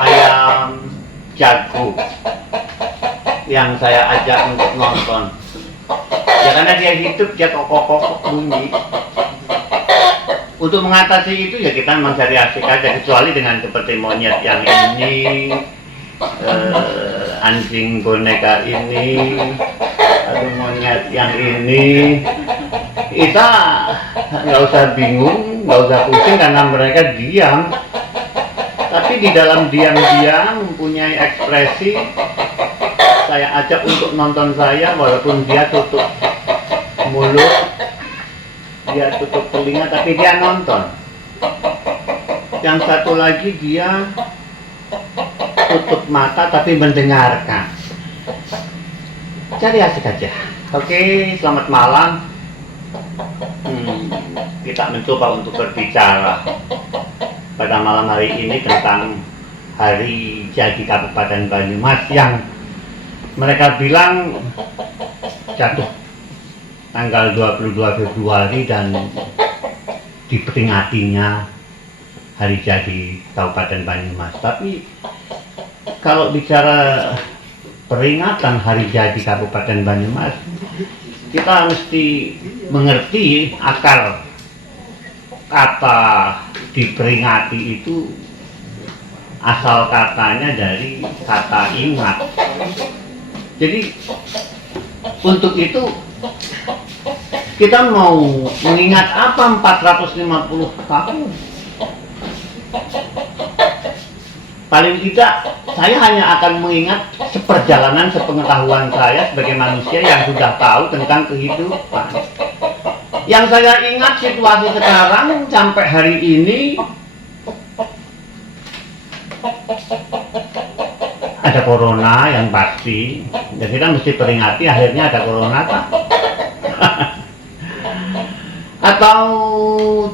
ayam jago yang saya ajak untuk nonton. Ya karena dia hidup, dia kokok bunyi. Untuk mengatasi itu ya kita memang cari asik aja, kecuali dengan seperti monyet yang ini, anjing boneka ini, atau monyet yang ini. Kita nggak usah bingung, nggak usah pusing karena mereka diam. Tapi di dalam diam-diam mempunyai ekspresi. Saya ajak untuk nonton saya walaupun dia tutup mulut, dia tutup telinga, tapi dia nonton. Yang satu lagi dia tutup mata tapi mendengarkan. Cari asik aja. Oke, selamat malam. Kita mencoba untuk berbicara pada malam hari ini tentang hari jadi Kabupaten Banyumas yang mereka bilang jatuh tanggal 22 Februari dan diperingatinya hari jadi Kabupaten Banyumas. Tapi kalau bicara peringatan hari jadi Kabupaten Banyumas, kita mesti mengerti akar kata diperingati itu. Asal katanya dari kata ingat. Jadi untuk itu kita mau mengingat apa 450 tahun? Paling tidak saya hanya akan mengingat seperjalanan sepengetahuan saya sebagai manusia yang sudah tahu tentang kehidupan. Yang saya ingat situasi sekarang sampai hari ini ada corona yang pasti, jadi kita mesti peringati akhirnya ada corona kan? Atau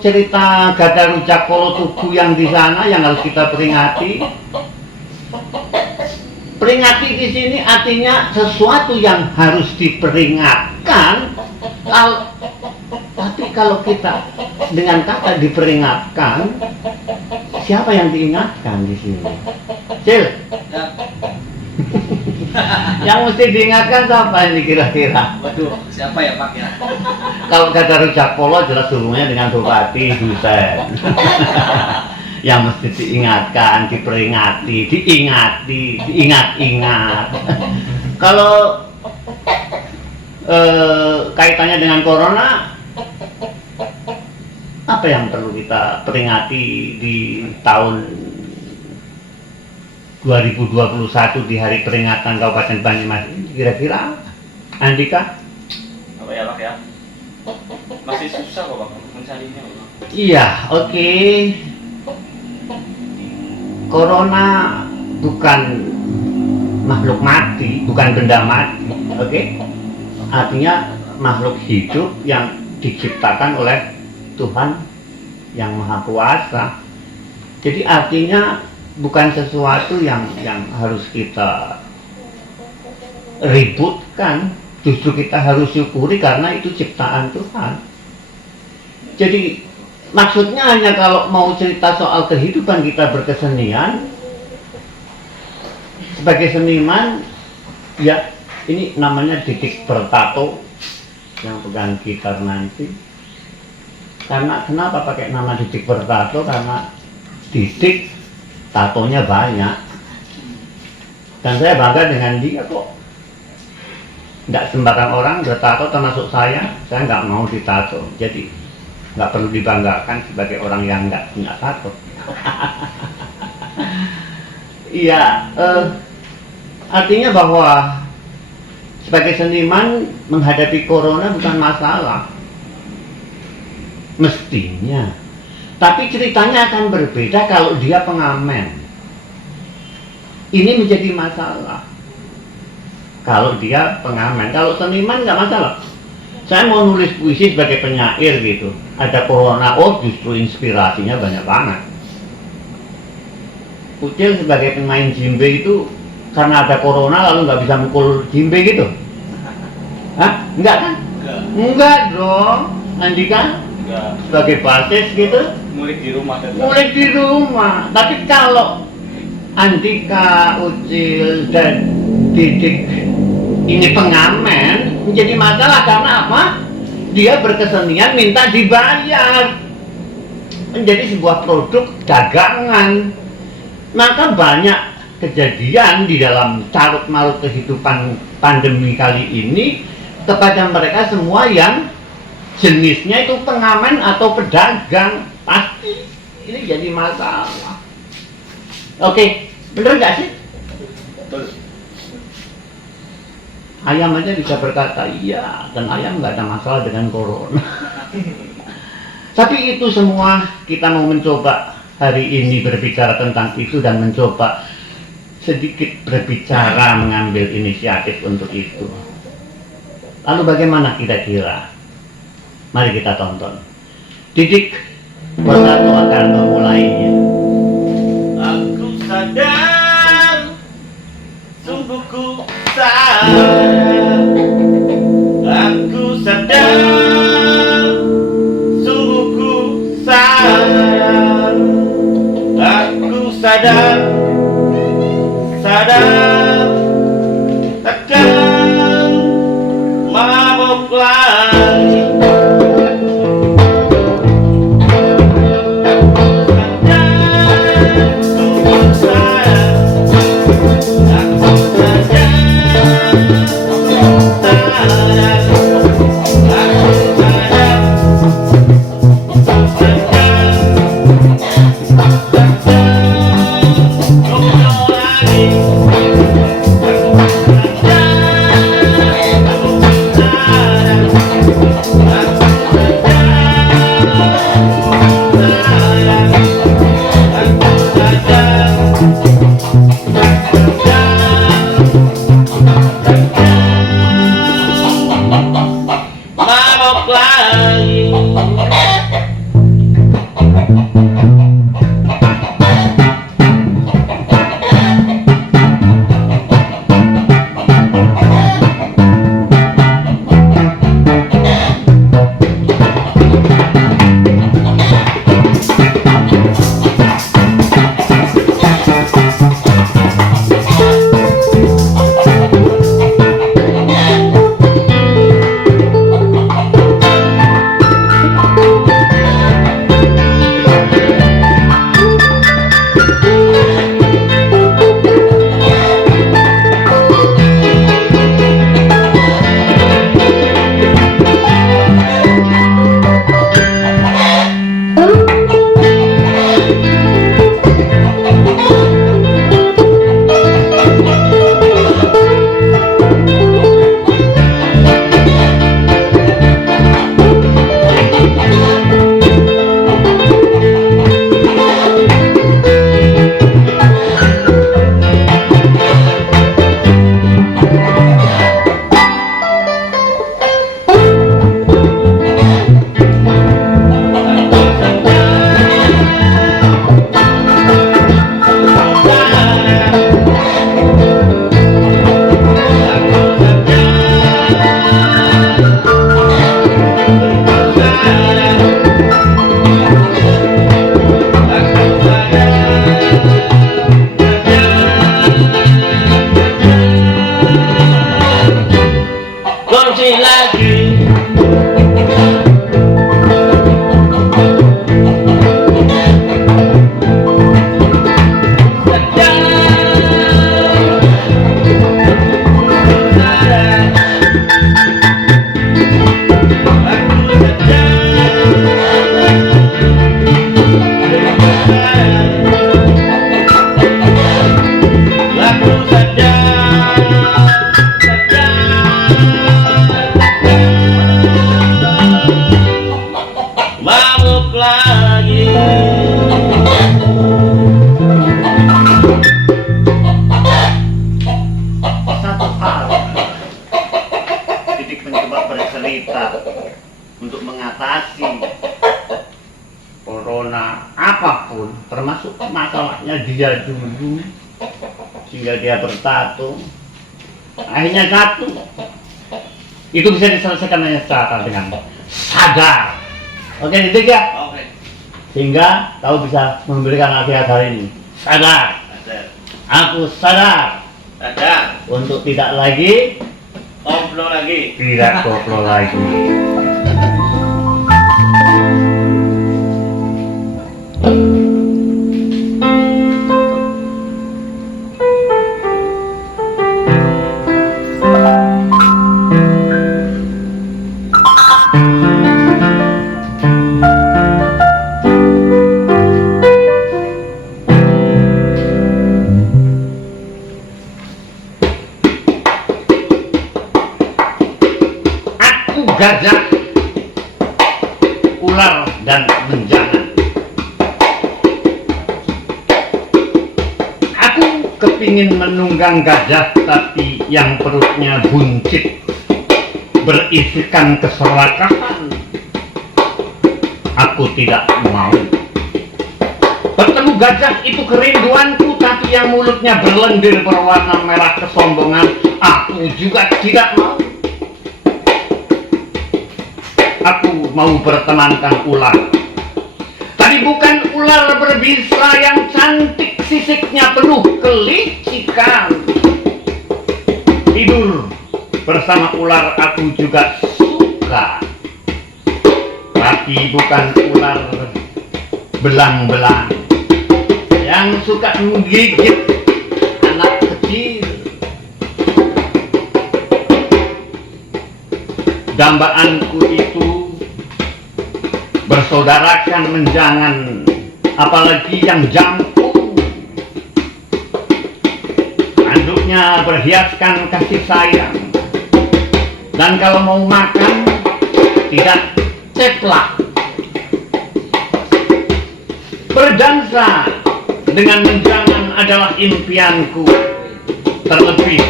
cerita Gada Rujak Polo Tugu yang di sana yang harus kita peringati. Peringati di sini artinya sesuatu yang harus diperingatkan. Tapi kalau kita dengan kata diperingatkan, siapa yang diingatkan di sini? Cil. Ya. Yang mesti diingatkan siapa ini kira-kira? Waduh, siapa ya Pak ya? Kalau Gada Rujak Polo jelas hubungannya dengan Bupati Husein. Yang mesti diingatkan, diperingati, diingati, diingat-ingat. Kalau kaitannya dengan corona, apa yang perlu kita peringati di tahun 2021 di hari peringatan Kabupaten Banyumas ini kira-kira Andika? Apa ya Pak ya? Masih susah kok Pak mencarinya Pak. Iya, oke. Corona bukan makhluk mati, bukan benda mati, oke? Artinya makhluk hidup yang diciptakan oleh Tuhan yang Maha Kuasa. Jadi artinya bukan sesuatu yang harus kita ributkan, justru kita harus syukuri karena itu ciptaan Tuhan. Jadi maksudnya hanya kalau mau cerita soal kehidupan kita berkesenian, sebagai seniman, ya ini namanya Didik Bertato yang pegang gitar nanti. Karena kenapa pakai nama Didik Bertato? Karena Didik tatonya banyak. Dan saya bangga dengan dia kok. Nggak sembarang orang bertato termasuk saya nggak mau ditato. Jadi nggak perlu dibanggakan sebagai orang yang nggak punya tato. Iya, artinya bahwa sebagai seniman menghadapi corona bukan masalah. Mestinya. Tapi ceritanya akan berbeda kalau dia pengamen. Ini menjadi masalah. Kalau dia pengamen, kalau seniman nggak masalah. Saya mau nulis puisi sebagai penyair gitu. Ada corona, oh justru inspirasinya banyak banget. Ucil sebagai pemain jimbe itu karena ada corona lalu nggak bisa mukul jimbe gitu. Hah? Enggak kan? Enggak dong. Andika? Sebagai basis gitu. Murid di rumah kan? Mulai di rumah. Tapi kalau Andika, Ucil, dan Didik ini pengamen, menjadi masalah karena apa? Dia berkesenian minta dibayar, menjadi sebuah produk dagangan. Maka banyak kejadian di dalam carut marut kehidupan pandemi kali ini kepada mereka semua yang jenisnya itu pengamen atau pedagang, pasti ini jadi masalah. Oke, bener nggak sih? Betul. Ayam aja bisa berkata iya, dan ayam nggak ada masalah dengan corona. Tapi itu semua kita mau mencoba hari ini berbicara tentang itu dan mencoba sedikit berbicara, mengambil inisiatif untuk itu. Lalu bagaimana kira-kira? Mari kita tonton. Didik Persatu akan memulainya. Aku sadar, sungguh ku sadar. Aku sadar, sungguh ku sadar. Aku sadar, sadar takkan mabuk lagi. untuk mengatasi corona apapun, termasuk masalahnya dia dulu, sehingga dia bertato, akhirnya satu, itu bisa diselesaikan hanya secara dengan sadar. Oke, Didik ya? Oke. Sehingga kau bisa memberikan nasihat hari ini. Sadar, Sadar. aku sadar Sadar. untuk tidak lagi Koplo lagi. tidak koplo lagi. Aku gajah, ular dan menjangan. Aku kepingin menunggang gajah tapi yang perutnya buncit, berisikan keserakahan. Aku tidak mau. Bertemu gajah itu kerinduanku, tapi yang mulutnya berlendir berwarna merah kesombongan, aku juga tidak mau. Aku mau bertemankan ular. Tadi bukan ular berbisa yang cantik, sisiknya penuh kelicikan. Tidur bersama ular aku juga suka. Tapi bukan ular belang-belang yang suka menggigit anak kecil. Dambaanku itu bersaudarakan menjangan, apalagi yang jangkung. Anduknya berhiaskan kasih sayang, dan kalau mau makan tidak ceplak. Berdansa dengan menjangan adalah impianku, terlebih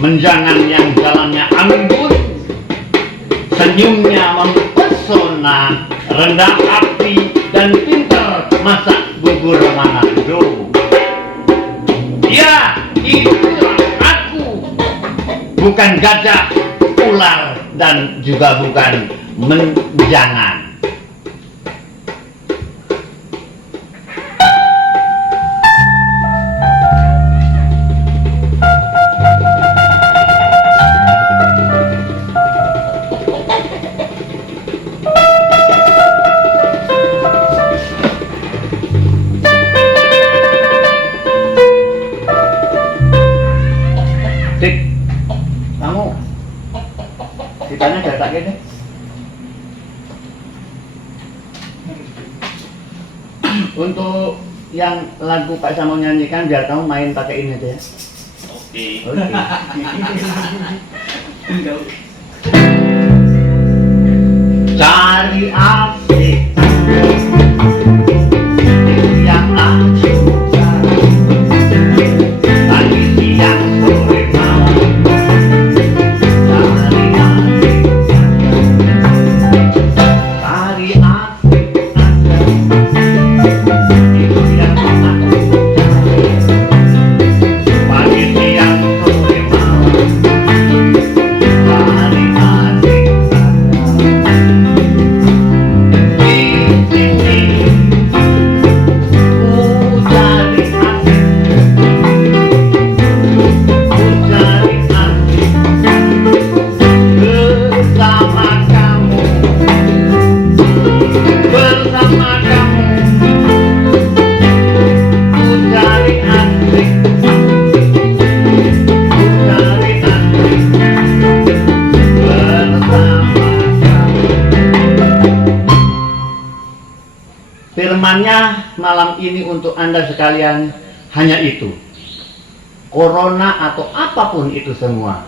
menjangan yang jalannya anggun, senyumnya mempesona, rendah hati dan pintar masak bubur Manado. Ya, itulah aku. Bukan gajah, ular, dan juga bukan menjangan. Dik, kamu ditanya data gini. Untuk yang lagu Pak Sam mau nyanyikan, biar kamu main pakai ini aja ya. Oke. Oke. Cari asik yang aku cari, pagi siang sore malam. Cari asik, cari asik aja, itu yang aku cari, pagi siang sore malam. Cari asik aja. Di sini ku cari asik, ku cari asik bersama kamu, bersama kamu. Ku cari asik, ku cari asik bersama kamu. Firmannya malam ini untuk Anda sekalian hanya itu. Corona atau apapun itu semua,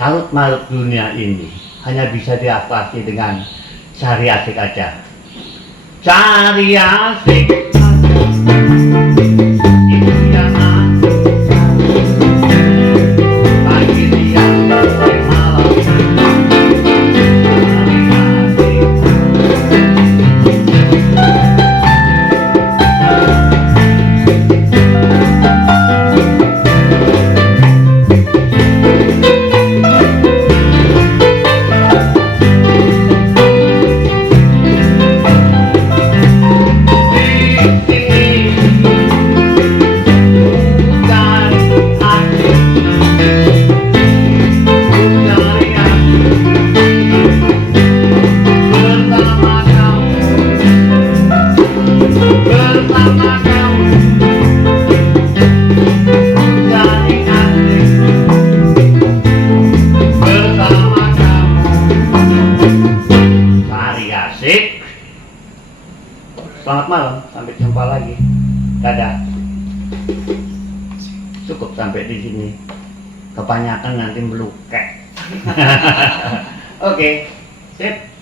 carut marut dunia ini hanya bisa diatasi dengan cari asik aja. Cari asik aja, itu yang aku cari. Pagi siang sore malam. Cari asik Cukup sampai di sini. Kebanyakan nanti melukai. Oke, sip.